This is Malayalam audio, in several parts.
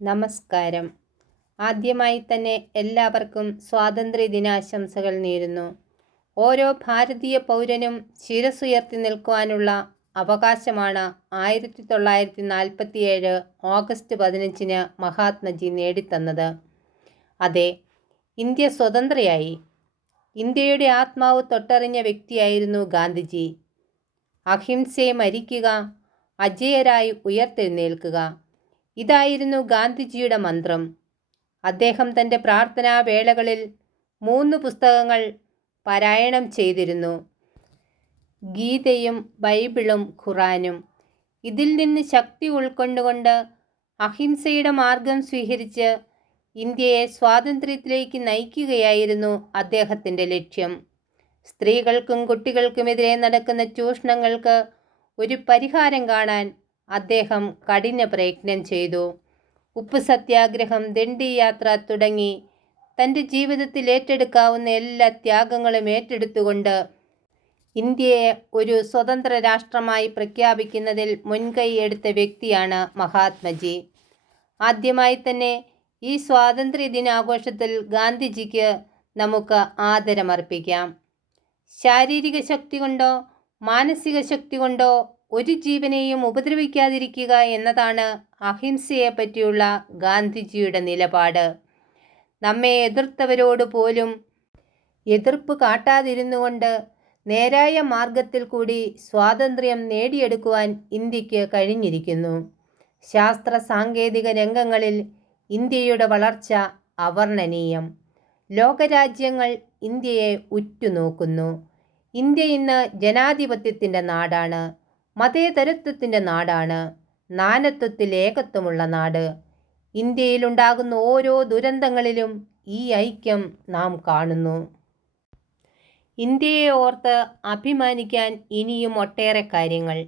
നമസ്കാരം. ആദ്യമായി തന്നെ എല്ലാവർക്കും സ്വാതന്ത്ര്യ ദിനാശംസകൾ നേരുന്നു. ഓരോ ഭാരതീയ പൗരനും ശിരസുയർത്തി നിൽക്കുവാനുള്ള അവകാശമാണ് ആയിരത്തി തൊള്ളായിരത്തി നാൽപ്പത്തിയേഴ് ഓഗസ്റ്റ് പതിനഞ്ചിന് മഹാത്മജി നേടിത്തന്നത്. അതെ ഇന്ത്യ സ്വതന്ത്രയായി. ഇന്ത്യയുടെ ആത്മാവ് തൊട്ടറിഞ്ഞ വ്യക്തിയായിരുന്നു ഗാന്ധിജി. അഹിംസയെ മരിക്കുക അജയരായി ഉയർത്തെഴുന്നേൽക്കുക ഇതായിരുന്നു ഗാന്ധിജിയുടെ മന്ത്രം. അദ്ദേഹം തന്റെ പ്രാർത്ഥനാ വേളകളിൽ മൂന്ന് പുസ്തകങ്ങൾ പാരായണം ചെയ്തിരുന്നു. ഗീതയും ബൈബിളും ഖുറാനും. ഇതിൽ നിന്ന് ശക്തി ഉൾക്കൊണ്ടുകൊണ്ട് അഹിംസയുടെ മാർഗം സ്വീകരിച്ച് ഇന്ത്യയെ സ്വാതന്ത്ര്യത്തിലേക്ക് നയിക്കുകയായിരുന്നു അദ്ദേഹത്തിന്റെ ലക്ഷ്യം. സ്ത്രീകൾക്കും കുട്ടികൾക്കുമെതിരെ നടക്കുന്ന ചൂഷണങ്ങൾക്ക് ഒരു പരിഹാരം കാണാൻ അദ്ദേഹം കഠിന പ്രയത്നം ചെയ്തു. ഉപ്പ് സത്യാഗ്രഹം ദണ്ഡി യാത്ര തുടങ്ങി. തന്റെ ജീവിതത്തിൽ ഏറ്റെടുക്കാവുന്ന എല്ലാ ത്യാഗങ്ങളും ഏറ്റെടുത്തുകൊണ്ട് ഇന്ത്യയെ ഒരു സ്വതന്ത്ര രാഷ്ട്രമായി പ്രഖ്യാപിക്കുന്നതിൽ മുൻകൈ എടുത്ത വ്യക്തിയാണ് മഹാത്മജി. ആദ്യമായി തന്നെ ഈ സ്വാതന്ത്ര്യ ദിനാഘോഷത്തിൽ ഗാന്ധിജിക്ക് നമുക്ക് ആദരമർപ്പിക്കാം. ശാരീരിക ശക്തി കൊണ്ടോ മാനസിക ശക്തി കൊണ്ടോ ഒരു ജീവനെയും ഉപദ്രവിക്കാതിരിക്കുക എന്നതാണ് അഹിംസയെ പറ്റിയുള്ള ഗാന്ധിജിയുടെ നിലപാട്. നമ്മെ എതിർത്തവരോട് പോലും എതിർപ്പ് കാട്ടാതിരുന്നുകൊണ്ട് നേരായ മാർഗത്തിൽ കൂടി സ്വാതന്ത്ര്യം നേടിയെടുക്കുവാൻ ഇന്ത്യയ്ക്ക് കഴിഞ്ഞിരിക്കുന്നു. ശാസ്ത്ര സാങ്കേതിക രംഗങ്ങളിൽ ഇന്ത്യയുടെ വളർച്ച അവർണനീയം ലോകരാജ്യങ്ങൾ ഇന്ത്യയെ ഉറ്റുനോക്കുന്നു. ഇന്ത്യ ഇന്ന് ജനാധിപത്യത്തിന്റെ നാടാണ്. മതേതരത്വത്തിന്റെ നാടാണ്. നാനത്വത്തിൽ ഏകത്വമുള്ള നാട്. ഇന്ത്യയിലുണ്ടാകുന്ന ഓരോ ദുരന്തങ്ങളിലും ഈ ഐക്യം നാം കാണുന്നു. ഇന്ത്യയെ ഓർത്ത് അഭിമാനിക്കാൻ ഇനിയും ഒട്ടേറെ കാര്യങ്ങൾ.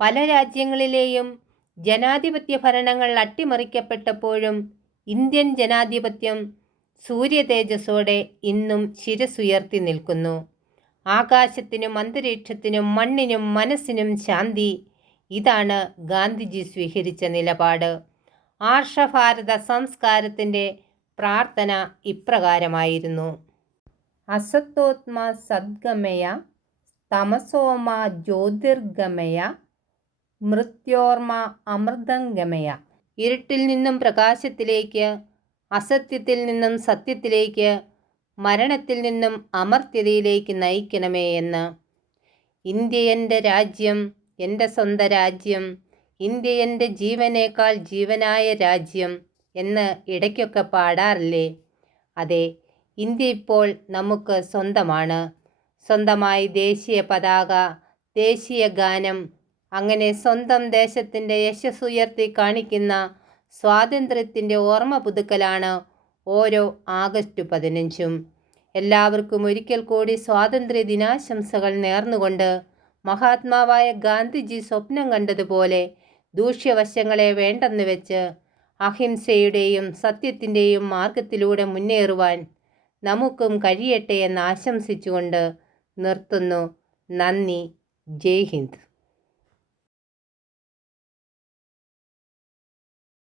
പല രാജ്യങ്ങളിലെയും ജനാധിപത്യ ഭരണങ്ങൾ അട്ടിമറിക്കപ്പെട്ടപ്പോഴും ഇന്ത്യൻ ജനാധിപത്യം സൂര്യതേജസ്സോടെ ഇന്നും ശിരസുയർത്തി നിൽക്കുന്നു. ആകാശത്തിനും അന്തരീക്ഷത്തിനും മണ്ണിനും മനസ്സിനും ശാന്തി. ഇതാണ് ഗാന്ധിജി സ്വീകരിച്ച നിലപാട്. ആർഷഭാരത സംസ്കാരത്തിന്റെ പ്രാർത്ഥന ഇപ്രകാരമായിരുന്നു. അസത്തോത്മ സദ്ഗമയ തമസോമ ജ്യോതിർഗമയ മൃത്യോർമ അമൃതംഗമയ. ഇരുട്ടിൽ നിന്നും പ്രകാശത്തിലേക്ക് അസത്യത്തിൽ നിന്നും സത്യത്തിലേക്ക് മരണത്തിൽ നിന്നും അമർത്യതയിലേക്ക് നയിക്കണമേ എന്ന്. ഇന്ത്യ എന്റെ രാജ്യം എന്റെ സ്വന്തം രാജ്യം ഇന്ത്യ എന്റെ ജീവനേക്കാൾ ജീവനായ രാജ്യം എന്ന് ഇടയ്ക്കൊക്കെ പാടാറില്ലേ? അതെ ഇന്ത്യ ഇപ്പോൾ നമുക്ക് സ്വന്തമാണ്. സ്വന്തമായി ദേശീയ പതാക ദേശീയ ഗാനം അങ്ങനെ സ്വന്തം ദേശത്തിന്റെ യശസ്സുയർത്തി കാണിക്കുന്ന സ്വാതന്ത്ര്യത്തിന്റെ ഓർമ്മ പുതുക്കലാണ് ഓരോ ആഗസ്റ്റ് പതിനഞ്ചും. എല്ലാവർക്കും ഒരിക്കൽ കൂടി സ്വാതന്ത്ര്യ ദിനാശംസകൾ നേർന്നുകൊണ്ട് മഹാത്മാവായ ഗാന്ധിജി സ്വപ്നം കണ്ടതുപോലെ ദൂഷ്യവശങ്ങളെ വേണ്ടെന്ന് വെച്ച് അഹിംസയുടെയും സത്യത്തിന്റെയും മാർഗത്തിലൂടെ മുന്നേറുവാൻ നമുക്കും കഴിയട്ടെ എന്ന് ആശംസിച്ചുകൊണ്ട് നിർത്തുന്നു. നന്ദി. ജയ് ഹിന്ദ്.